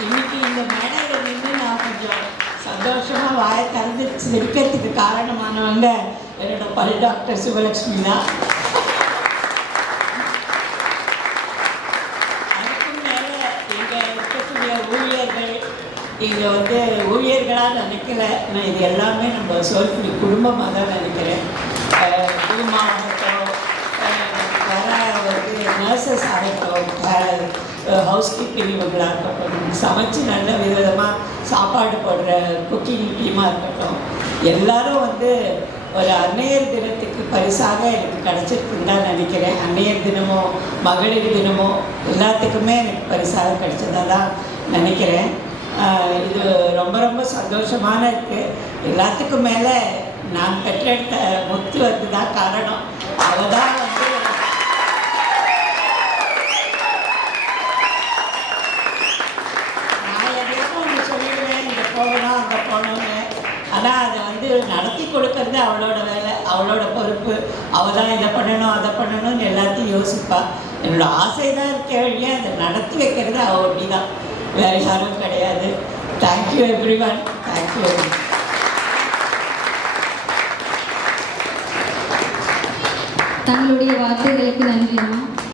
இன்னைக்கு இந்த மேடையில் நின்று நான் கொஞ்சம் சந்தோஷமாக வாயை திறந்து சிரிக்கிறதுக்கு காரணமானவங்க என்னோட பல் டாக்டர் சுபலட்சுமி தான். அதுக்கும் மேலே இங்கே இருக்கக்கூடிய ஊழியர்கள், இங்கே ஊழியர்களாக நினைக்கல, நான் இது எல்லாமே நம்ம சோல்புரி குடும்பமாக தான் நினைக்கிறேன். குடும்பமாகட்டும், வர நர்சஸ் ஆகட்டும், ஹவுஸ் கீப்பிங் இவங்களாக இருக்கட்டும், சமைச்சு நல்ல விதமாக சாப்பாடு போடுற குக்கிங் டீமாக இருக்கட்டும், எல்லாரும் ஒரு அன்னையர் தினத்துக்கு பரிசாக எனக்கு கிடச்சிருக்குன்னு தான் நினைக்கிறேன். அன்னையர் தினமோ மகளிர் தினமோ எல்லாத்துக்குமே எனக்கு பரிசாக கிடைச்சதாக தான் நினைக்கிறேன். இது ரொம்ப ரொம்ப சந்தோஷமான இருக்குது. எல்லாத்துக்கும் மேலே நான் பெற்றெடுத்த முத்து தான் காரணம். அவள் தான் நான் எதையும் ஒன்று சொல்லிடுவேன், இங்கே போகணும் அங்கே போகணுன்னு. ஆனால் அதை நடத்தி கொடுக்கறது அவளோட வேலை, அவளோட பொறுப்பு. அவள் தான் இதை பண்ணணும் அதை பண்ணணும்னு எல்லாத்தையும் யோசிப்பாள். என்னோடய ஆசை தான் இருக்க வழியே அதை நடத்தி வைக்கிறது அவள் ஒட்டி தான், வேறு யாரும் கிடையாது. Thank you every one. தேங்க்யூ. தங்களுடைய வார்த்தைகளுக்கு நன்றி அம்மா.